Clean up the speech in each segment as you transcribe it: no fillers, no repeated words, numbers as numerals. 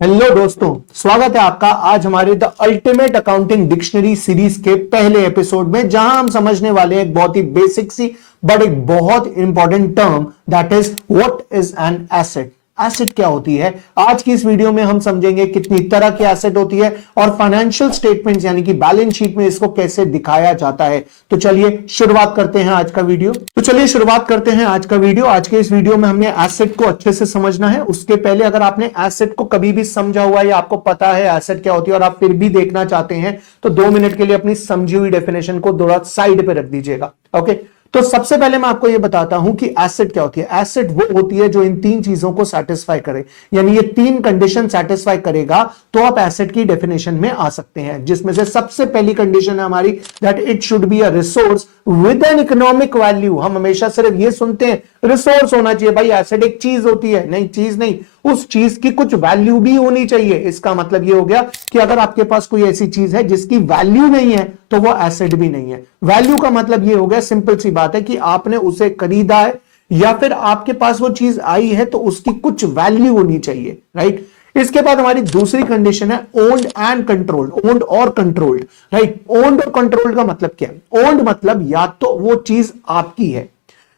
Hello दोस्तों, स्वागत है आपका आज हमारे the ultimate accounting dictionary series के पहले एपिसोड में, जहां हम समझने वाले हैं एक बहुत ही बेसिक सी बट एक बहुत important term, that is what is an asset. Asset क्या होती है? आज की इस वीडियो में हम समझेंगे कितनी तरह की एसेट होती है और फाइनेंशियल स्टेटमेंट्स यानी कि बैलेंस शीट में इसको कैसे दिखाया जाता है। तो चलिए शुरुआत करते हैं आज का वीडियो। आज के इस वीडियो में हमने एसेट को अच्छे से समझना है। उसके पहले अगर आपने एसेट को कभी भी समझा हुआ है या आपको पता है एसेट क्या होती है और आप फिर भी देखना चाहते हैं, तो 2 मिनट के लिए अपनी समझी हुई डेफिनेशन को थोड़ा साइड पे रख दीजिएगा। ओके, तो सबसे पहले मैं आपको यह बताता हूं कि एसेट क्या होती है। एसेट वो होती है जो इन 3 चीजों को सेटिस्फाई करे, यानी ये 3 कंडीशन सेटिस्फाई करेगा तो आप एसेट की डेफिनेशन में आ सकते हैं, जिसमें से सबसे पहली कंडीशन है हमारी that it should be a resource with an economic value. हम हमेशा सिर्फ ये सुनते हैं रिसोर्स होना चाहिए, भाई एसेट एक चीज होती है, नहीं चीज नहीं, उस चीज की कुछ वैल्यू भी होनी चाहिए। इसका मतलब ये हो गया कि अगर आपके पास कोई ऐसी चीज है जिसकी वैल्यू नहीं है तो वो एसेट भी नहीं है। वैल्यू का मतलब ये हो गया, सिंपल सी बात है कि आपने उसे खरीदा है या फिर आपके पास वो चीज आई है तो उसकी कुछ वैल्यू होनी चाहिए, राइट। इसके बाद हमारी दूसरी कंडीशन है ओन्ड एंड कंट्रोल्ड। ओन्ड और कंट्रोल्ड, राइट। ओन्ड और कंट्रोल्ड का मतलब क्या है? ओन्ड मतलब या तो वो चीज आपकी है,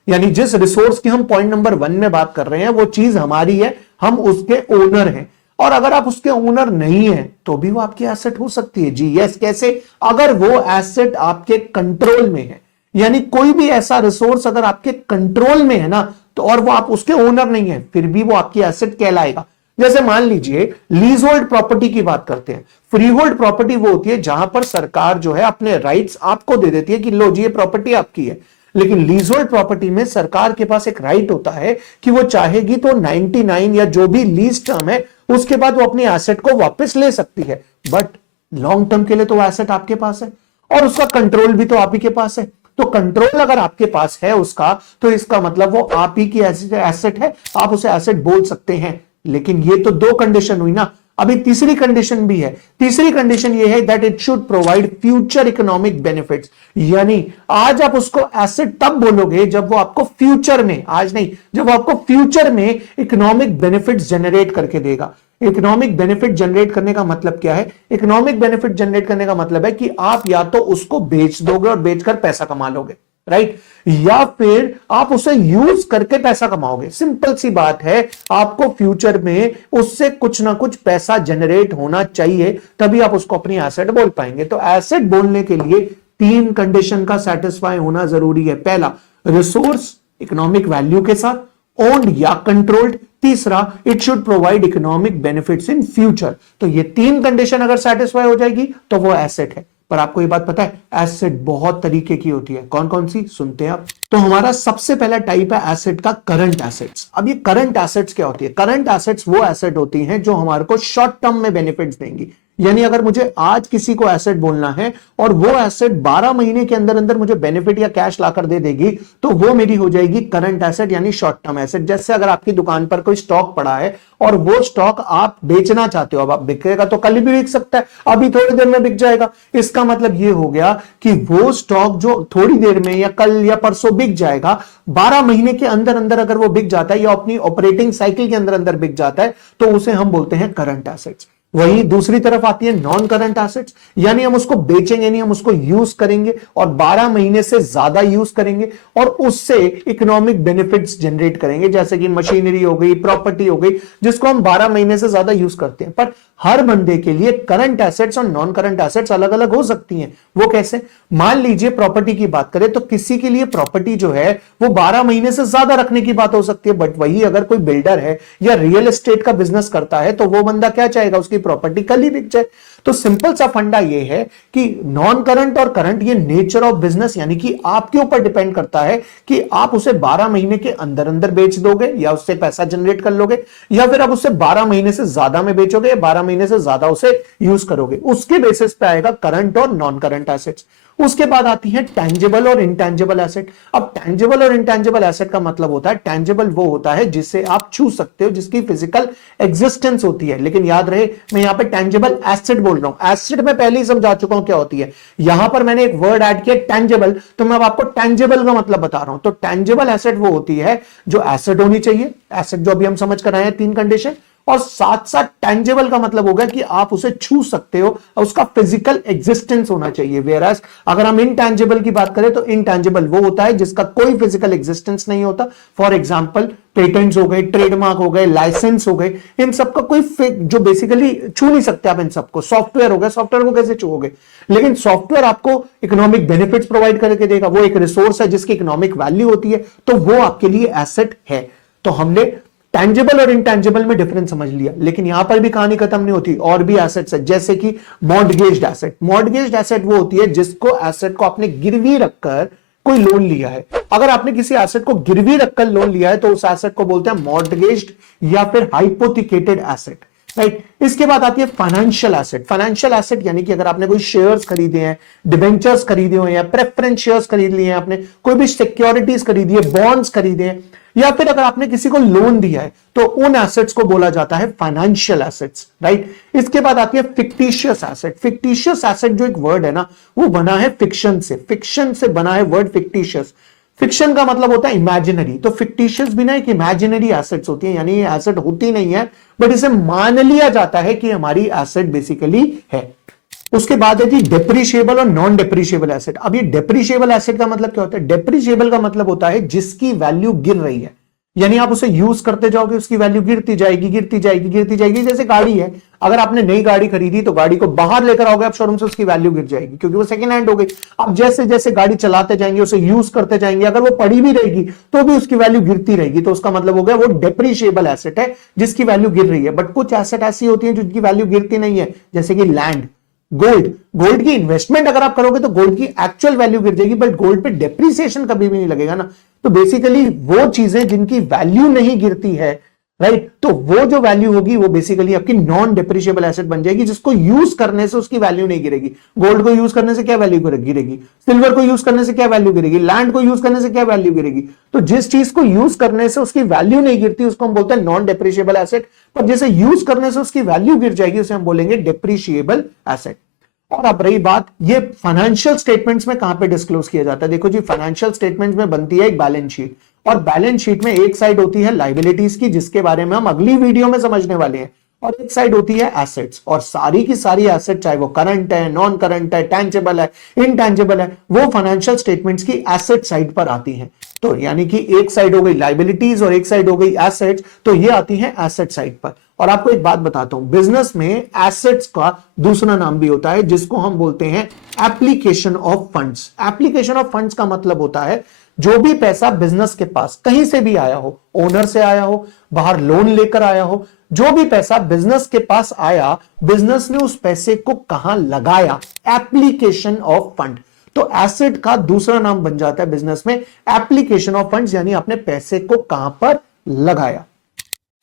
यानी जिस रिसोर्स की हम पॉइंट नंबर 1 में बात कर रहे हैं वो चीज हमारी है, हम उसके ओनर हैं। और अगर आप उसके ओनर नहीं है तो भी वो आपकी एसेट हो सकती है। जी यस, कैसे? अगर वो एसेट आपके कंट्रोल में है, यानी कोई भी ऐसा रिसोर्स अगर आपके कंट्रोल में है ना, तो और वो आप उसके ओनर नहीं है, फिर भी वो आपकी एसेट कहलाएगा। जैसे मान लीजिए लीज होल्ड प्रॉपर्टी की बात करते हैं। फ्री होल्ड प्रॉपर्टी वो होती है जहां पर सरकार जो है अपने राइट्स आपको दे देती है कि लो जी ये प्रॉपर्टी आपकी है। लेकिन लीजहोल्ड प्रॉपर्टी में सरकार के पास एक राइट होता है कि वो चाहेगी तो 99 या जो भी लीज टर्म है उसके बाद वो अपनी एसेट को वापस ले सकती है, बट लॉन्ग टर्म के लिए तो वो एसेट आपके पास है और उसका कंट्रोल भी तो आप ही के पास है। तो कंट्रोल अगर आपके पास है उसका, तो इसका मतलब वो आप ही की एसेट है, आप उसे एसेट बोल सकते हैं। लेकिन ये तो 2 कंडीशन हुई ना, अभी तीसरी कंडीशन भी है। तीसरी कंडीशन ये है that it should provide future economic benefits, यानी आज आप उसको एसेट तब बोलोगे जब वो आपको फ्यूचर में, आज नहीं, जब वो आपको फ्यूचर में इकोनॉमिक बेनिफिट्स जनरेट करके देगा। इकोनॉमिक बेनिफिट जनरेट करने का मतलब क्या है? इकोनॉमिक बेनिफिट जनरेट करने का मतलब है कि आप या तो उसको बेच दोगे और बेचकर पैसा कमा लोगे, राइट, या फिर आप उसे यूज करके पैसा कमाओगे। सिंपल सी बात है, आपको फ्यूचर में उससे कुछ ना कुछ पैसा जनरेट होना चाहिए, तभी आप उसको अपनी एसेट बोल पाएंगे। तो एसेट बोलने के लिए 3 कंडीशन का सेटिस्फाई होना जरूरी है। पहला, रिसोर्स इकोनॉमिक वैल्यू के साथ, ओन्ड या कंट्रोल्ड। तीसरा, it should provide economic benefits in future. तो ये 3 कंडीशन अगर सेटिस्फाई हो जाएगी तो वो एसेट है। पर आपको ये बात पता है एसेट बहुत तरीके की होती है। कौन कौन सी सुनते हैं आप? तो हमारा सबसे पहला टाइप है एसेट का करंट एसेट्स। अब ये करंट एसेट्स क्या होती है? करंट एसेट्स वो एसेट होती हैं जो हमारे को शॉर्ट टर्म में बेनिफिट्स देंगी। यानी अगर मुझे आज किसी को एसेट बोलना है और वो एसेट 12 महीने के अंदर अंदर मुझे बेनिफिट या कैश लाकर दे देगी, तो वो मेरी हो जाएगी करंट एसेट यानी शॉर्ट टर्म एसेट। जैसे अगर आपकी दुकान पर कोई स्टॉक पड़ा है और वो स्टॉक आप बेचना चाहते हो, अब आप बिकेगा तो कल भी बिक सकता है, अभी थोड़ी देर में बिक जाएगा। इसका मतलब ये हो गया कि वो स्टॉक जो थोड़ी देर में या कल या परसों बिक जाएगा, 12 महीने के अंदर अंदर अगर वो बिक जाता है या अपनी ऑपरेटिंग साइकिल के अंदर अंदर बिक जाता है, तो उसे हम बोलते हैं करंट एसेट्स। वही दूसरी तरफ आती है नॉन करंट एसेट्स, यानी हम उसको बेचेंगे नहीं, हम उसको यूज करेंगे और 12 महीने से ज्यादा यूज करेंगे और उससे इकोनॉमिक बेनिफिट्स जनरेट करेंगे, जैसे कि मशीनरी हो गई, प्रॉपर्टी हो गई, जिसको हम 12 महीने से ज्यादा यूज करते हैं। पर हर बंदे के लिए करंट एसेट्स और नॉन करंट एसेट्स अलग अलग हो सकती हैं। वो कैसे? मान लीजिए प्रॉपर्टी की बात करें तो किसी के लिए प्रॉपर्टी जो है वो 12 महीने से ज्यादा रखने की बात हो सकती है, बट वही अगर कोई बिल्डर है या रियल एस्टेट का बिजनेस करता है तो वो बंदा क्या चाहेगा? उसकी प्रॉपर्टी कल ही बिक जाए। तो सिंपल सा फंडा ये है कि नॉन करंट और करंट ये नेचर ऑफ बिजनेस, यानी कि आपके ऊपर डिपेंड करता है कि आप उसे 12 महीने के अंदर अंदर बेच दोगे या उससे पैसा जनरेट कर लोगे, या फिर आप उसे 12 महीने से ज्यादा में बेचोगे या 12 महीने से ज्यादा उसे यूज करोगे। उसके बेसिस पे आएगा करंट और नॉन करंट एसेट्स। उसके बाद आती है टैंजिबल और इंटैंजिबल एसेट। अब टैंजिबल और इंटैंजिबल एसेट का मतलब होता है, टैंजिबल वो होता है जिसे आप छू सकते हो, जिसकी फिजिकल एग्जिस्टेंस होती है। लेकिन याद रहे मैं यहां पे टैंजिबल एसेट बोल रहा हूं। एसेट में पहले ही समझा चुका हूं क्या होती है। यहां पर मैंने एक वर्ड ऐड किया टैंजिबल, तो मैं अब आपको टैंजिबल का मतलब बता रहा हूं। तो टैंजिबल एसेट वो होती है जो एसेट होनी चाहिए, एसेट जो अभी हम समझ कर आए हैं 3 कंडीशन, और साथ साथ टैंजेबल का मतलब होगा कि आप उसे छू सकते हो और उसका फिजिकल एग्जिस्टेंस होना चाहिए। वेयरएज अगर हम इनटैंजेबल की बात करें तो इनटैंजेबल वो होता है जिसका कोई फिजिकल एग्जिस्टेंस नहीं होता। फॉर एग्जाम्पल पेटेंट्स हो गए, ट्रेडमार्क हो गए, लाइसेंस हो गए, इन सबका कोई जो बेसिकली छू नहीं सकते आप इन सबको। सॉफ्टवेयर हो गया, सॉफ्टवेयर को कैसे छूओगे? लेकिन सॉफ्टवेयर आपको इकोनॉमिक बेनिफिट्स प्रोवाइड करके देगा, वो एक रिसोर्स है जिसकी इकोनॉमिक वैल्यू होती है, तो वो आपके लिए एसेट है। तो हमने टैंजिबल और इनटैंजिबल में डिफरेंस समझ लिया, लेकिन यहां पर भी कहानी खत्म नहीं होती, और भी एसेट्स है, जैसे कि मॉर्टगेज्ड एसेट। मॉर्टगेज्ड एसेट वो होती है जिसको एसेट को आपने गिरवी रखकर कोई लोन लिया है। अगर आपने किसी एसेट को गिरवी रखकर लोन लिया है तो उस एसेट को बोलते हैं मॉर्टगेज्ड या फिर हाइपोथिकेटेड एसेट, राइट। इसके बाद आती है फाइनेंशियल एसेट। फाइनेंशियल एसेट यानी कि अगर आपने कोई शेयर्स खरीदे हैं, डिबेंचर्स खरीदे हुए हैं, प्रेफरेंस शेयर्स खरीद लिए हैं, आपने कोई भी सिक्योरिटीज खरीदी है, बॉन्ड्स खरीदे हैं, या फिर अगर आपने किसी को लोन दिया है तो उन एसेट्स को बोला जाता है फाइनेंशियल एसेट्स, राइट। इसके बाद आती है फिक्टिशियस एसेट। फिक्टिशियस एसेट जो एक वर्ड है ना, वो बना है फिक्शन से, फिक्शन से बना है वर्ड फिक्टिशियस। फिक्शन का मतलब होता है इमेजिनरी, तो फिक्टिशियस भी ना एक इमेजिनरी एसेट्स होती है, यानी ये एसेट होती नहीं है बट इसे मान लिया जाता है कि हमारी एसेट बेसिकली है। उसके बाद है जी डेप्रिशिएबल और नॉन डेप्रिशिएबल एसेट। अब ये डेप्रिशिएबल एसेट का मतलब क्या होता है? डेप्रिशिएबल का मतलब होता है जिसकी वैल्यू गिर रही है, यानी आप उसे यूज करते जाओगे उसकी वैल्यू गिरती जाएगी, गिरती जाएगी, गिरती जाएगी। जैसे गाड़ी है, अगर आपने नई गाड़ी खरीदी तो गाड़ी को बाहर लेकर आओगे आप शोरूम से, उसकी वैल्यू गिर जाएगी क्योंकि वो सेकंड हैंड हो गई। अब जैसे जैसे गाड़ी चलाते जाएंगे, उसे यूज करते जाएंगे, अगर वो पड़ी भी रहेगी तो भी उसकी वैल्यू गिरती रहेगी, तो उसका मतलब हो गया वो डेप्रिशिएबल एसेट है जिसकी वैल्यू गिर रही है। बट कुछ एसेट ऐसी होती है जिनकी वैल्यू गिरती नहीं है, जैसे कि लैंड, गोल्ड। गोल्ड की इन्वेस्टमेंट अगर आप करोगे तो गोल्ड की एक्चुअल वैल्यू गिर जाएगी, बट गोल्ड पे डेप्रिसिएशन कभी भी नहीं लगेगा ना। तो बेसिकली वो चीजें जिनकी वैल्यू नहीं गिरती है, राइट, तो वो जो वैल्यू होगी वो बेसिकली आपकी नॉन डेप्रिशिएबल एसेट बन जाएगी, जिसको यूज करने से उसकी वैल्यू नहीं गिरेगी। गोल्ड को यूज करने से क्या वैल्यू गिरेगी? सिल्वर को यूज करने से क्या वैल्यू गिरेगी? लैंड को यूज करने से क्या वैल्यू गिरेगी? तो जिस चीज को यूज करने से उसकी वैल्यू नहीं गिरती उसको हम बोलते हैं नॉन डेप्रिशिएबल एसेट, पर जैसे यूज करने से उसकी वैल्यू गिर जाएगी उसे हम बोलेंगे डेप्रिशिएबल एसेट। और अब रही बात, ये फाइनेंशियल स्टेटमेंट्स में कहां पे डिस्क्लोज किया जाता है? देखो जी, फाइनेंशियल स्टेटमेंट्स में बनती है एक बैलेंस शीट, और बैलेंस शीट में एक साइड होती है लायबिलिटीज की, जिसके बारे में हम अगली वीडियो में समझने वाले हैं, और एक साइड होती है एसेट्स। और सारी की सारी एसेट, चाहे वो करंट है, नॉन करंट है, टैंजेबल है, इनटैंजेबल है, वो फाइनेंशियल स्टेटमेंट्स की एसेट साइड पर आती हैं। तो यानी कि एक साइड हो गई लायबिलिटीज और एक साइड हो गई एसेट्स, तो ये आती है एसेट साइड पर। और आपको एक बात बताता हूं, बिजनेस में एसेट्स का दूसरा नाम भी होता है जिसको हम बोलते हैं application of funds. Application of funds का मतलब होता है जो भी पैसा बिजनेस के पास कहीं से भी आया हो, ओनर से आया हो, बाहर लोन लेकर आया हो, जो भी पैसा बिजनेस के पास आया, बिजनेस ने उस पैसे को कहां लगाया, एप्लीकेशन ऑफ फंड। तो एसेट का दूसरा नाम बन जाता है बिजनेस में एप्लीकेशन ऑफ फंड्स, यानी आपने पैसे को कहां पर लगाया।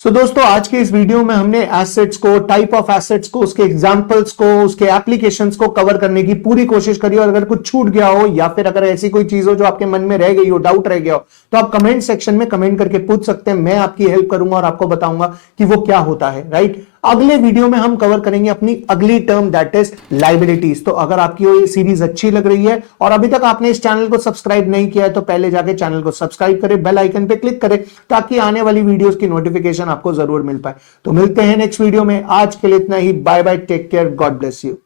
सो दोस्तों, आज के इस वीडियो में हमने एसेट्स को, टाइप ऑफ एसेट्स को, उसके एग्जांपल्स को, उसके एप्लीकेशंस को कवर करने की पूरी कोशिश करी। और अगर कुछ छूट गया हो या फिर अगर ऐसी कोई चीज हो जो आपके मन में रह गई हो, डाउट रह गया हो, तो आप कमेंट सेक्शन में कमेंट करके पूछ सकते हैं। मैं आपकी हेल्प करूंगा और आपको बताऊंगा कि वो क्या होता है, राइट। अगले वीडियो में हम कवर करेंगे अपनी अगली टर्म, दैट इज लायबिलिटीज। तो अगर आपकी ये सीरीज अच्छी लग रही है और अभी तक आपने इस चैनल को सब्सक्राइब नहीं किया है तो पहले जाके चैनल को सब्सक्राइब करें, बेल आइकन पे क्लिक करें ताकि आने वाली वीडियोस की नोटिफिकेशन आपको जरूर मिल पाए। तो मिलते हैं नेक्स्ट वीडियो में, आज के लिए इतना ही। Bye bye, take care, God bless you.